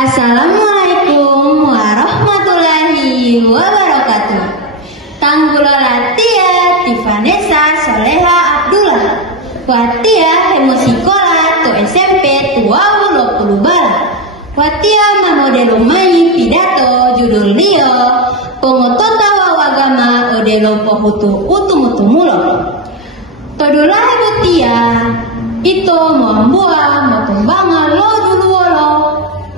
Assalamualaikum warahmatullahi wabarakatuh. Tanggulola tia Tifanesa Soleha Abdullah. Watia hemosikola to SMP tuau 20 bala. Watia mamodelo mai pidato judul Lio pengotota wawagama odelo pohutu utumulo. Todulahe watia ito moambua motumbanga lo duluolo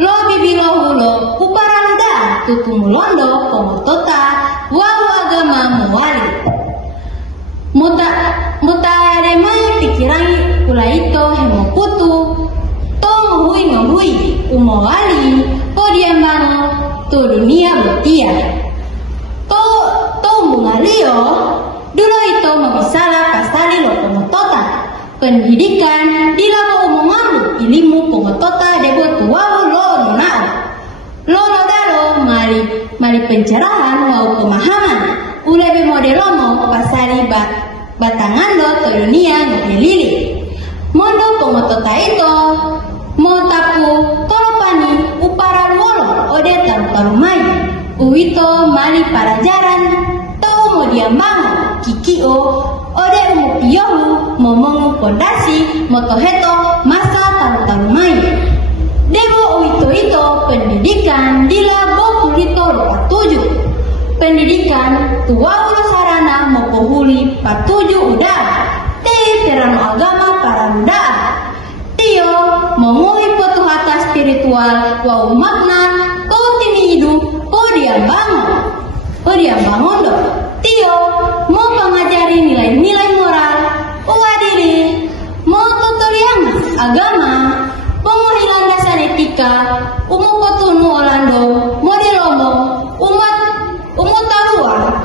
lo bibilohulo uparanda tutumulondo pengotota wawagama muwali. Muta remai pikirangi kula ito hemoputu to ngohui umowali po diambano to dunia betia to mungalio dulu itu mabisala pasali lo pengotota pendidikan di labo umongamu ilimu pengotota debo tuau lo nunao lo nodalo mari pencerahan mau pemahaman ulebe modelomo pasali batangan lo ke dunia ngelili mondo pengotota itu motapu tolopani uparan wolo ode taruparumai uito mali parajaran tau mo diambango kikio ode umupiyohu momongu pondasi motoheto masa taruparumai debo uito pendidikan dila bopulito lupa 7 pendidikan tua ulo sarana mopohuli patuju udah te terano agama para muda tio mongoi potuhata spiritual wa umatna ko tini hidup podiambangon do tio mau pengajari nilai-nilai moral uadili mau tutoriang agama pemuhilan dasar etika umupotunu olando modelomo umutarua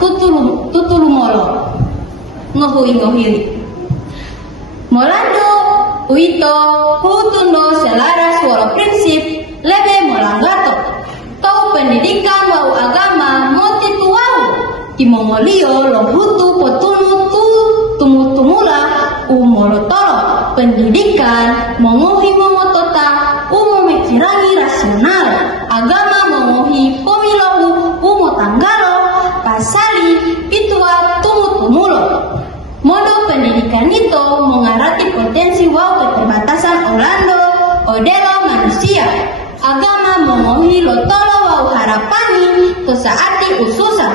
tutulumolo ngohui molando uito hutundo selaras walo prinsip lebe molanggato tau pendidikan wau agama moti tuau di Mongolio lo hutu potunu tumula umolotolo pendidikan mongohi momotota umomekirangi rasional agama mongohi pomilohu umotanggalo pasali itua tumulo modo pendidikan itu mengarati potensi wau keterbatasan Orlando odelo manusia agama mongohi lotolo wau harapani kesaati ususa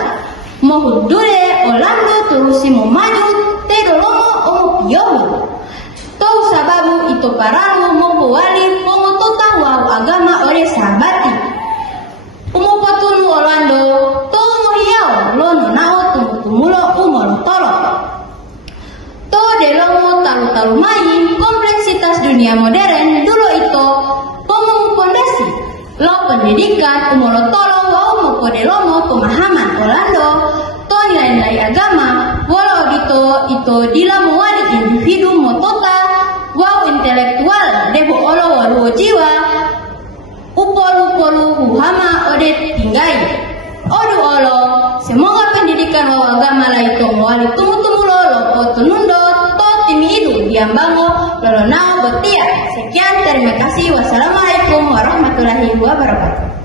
mohudure Orlando turusi memaju tedolomo omopiyohu tau sababu itu paramu mopuwali pengotota wau agama ore sahabati umupotunu Orlando tau mohiyao lono nao tumulo umolotolo to delomo talu mai kompleksitas dunia modern dulu itu pomong pondasi lo pendidikan umolotolo wau mopodelomo pemahaman Orlando to nilai-nilai agama walau itu dila mewali individu motota wau intelektual debo olo waluo jiwa upolu uhama ode tinggai odu olo semoga pendidikan wau agama la itu mewali tumulo lopo tunundo to timi hidu diambango lolonao betia. Sekian, terima kasih. Wassalamualaikum warahmatullahi wabarakatuh.